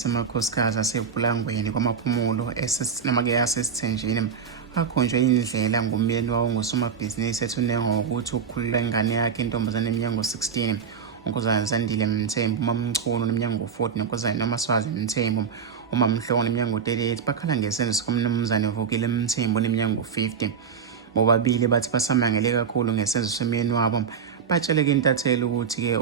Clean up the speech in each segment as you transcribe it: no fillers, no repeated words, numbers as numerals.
amabhizinisi amakhosikazi asebulangweni kwamaphumulo noma-ke asesithenjini akhonjwe indlela ngumyeni wawo ngusomabhizinisi ethunenga ngokuthi ukukhulelwa ingane yakhe intombazane eminyaka 16 uNkosazana Zandile Mthembu, uMamNcuno neminyaka 40 noNkosazana Nomaswazi Mthembu, uMamhlongo neminyaka 38 bakhala ngesenzo sikamnumzane Vukile Mthembu neminyaka 50. Bobabili bathi basamangele kakhulu ngesenzo somyeni wabo. Batsheleke intatheli ukuthi-ke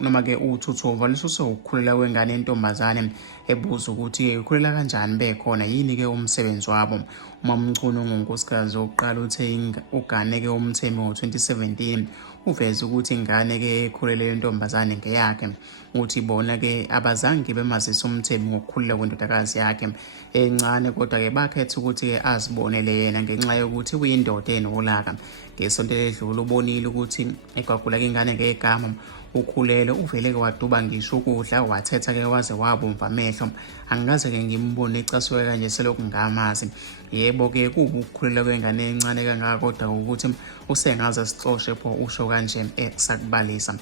noma-ke uthuthuva lususe ukukhulelwa kwengane yentombazane, ebuza ukuthi-ke ukhulela kanjani bekhona, yini-ke umsebenzi wabo. UMamNcuno ongunkosikazi wokuqala uthe ugane-ke uMthembu ngo-2017 uveze ukuthi ingane-ke ekhulelwe yentombazane ngeyakhe. Uthi bona-ke abazange bemazise uMthembu ngokukhulelwa kwendodakazi yakhe encane, kodwa-ke bakhetha ukuthi-ke azibonele yena ngenxa yokuthi uyindoda enolaka. Ngesonto eledlule ubonile ukuthi egwagula ingane ngegama ukhulelwe, uvele-ke waduba ngisho ukudla, wathetha-ke waze wabomva amehlo. Angikaze-ke ngimbone ecasuke kanje selokhu ngamazi. Yebo-ke kuba ukukhulelwa kwengane encane kangaka, kodwa ukuthi usengaze siXoshe pho usho kanje sakubalisa.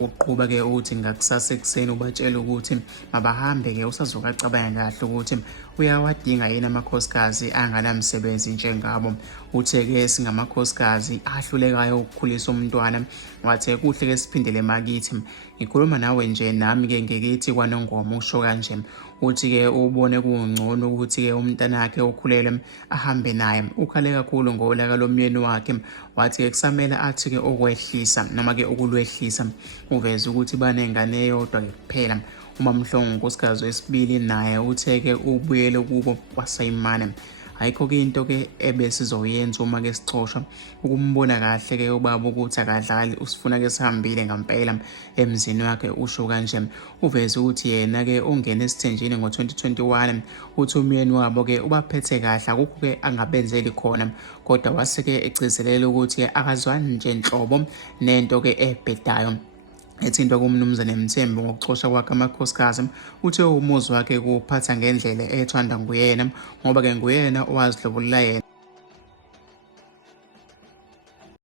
Uqhuba-ke uthi ngakusasa ekuseni ubatshela ukuthi mabahambe-ke usazokacabanga kahle ukuthi uyawadinga yini amakhosikazi anganamsebenzi njengabo. Uthe-ke singamakhosikazi ahlulekayo ukukhulisa umntwana, wathe kuhle-ke siphindele emakithi, ngikhuluma nawe nje nami-ke ngikithi kwaNongoma, usho kanje. Uthi-ke ubone kungcono ukuthi-ke umntanakhe okhulelwe ahambe naye. Ukhale kakhulu ngolaka lomyeni wakhe, wathi-ke kusamele athi-ke ukwehlisa noma-ke ukulwehlisa. Uveze ukuthi banengane eyodwa kuphela. uMamhlongo unkosikazi wesibili naye uthe-ke ubuyele kubo kwaSayimane. Ayikho-ke into-ke ebesizoyenza uma-ke siXosha ukumbona kahle-ke ubaba ukuthi akadlali, usifuna-ke sihambile ngampela emzini wakhe, usho kanje. Uveze ukuthi yena-ke ungena esithenjini ngo-2021, uthi umyeni wabo-ke ubaphethe kahle, akukho-ke angabenzeli khona, kodwa wase-ke egcizelela ukuthi akazwani nje nhlobo nento-ke ebhedayo. Ethintwa kumnumzane Mthembu ngokuxosha kwakhe amakhosikazi, uthe umuzi wakhe kuwuphatha ngendlela ethanda nguyena, ngoba-ke nguyena owazidlobulela yena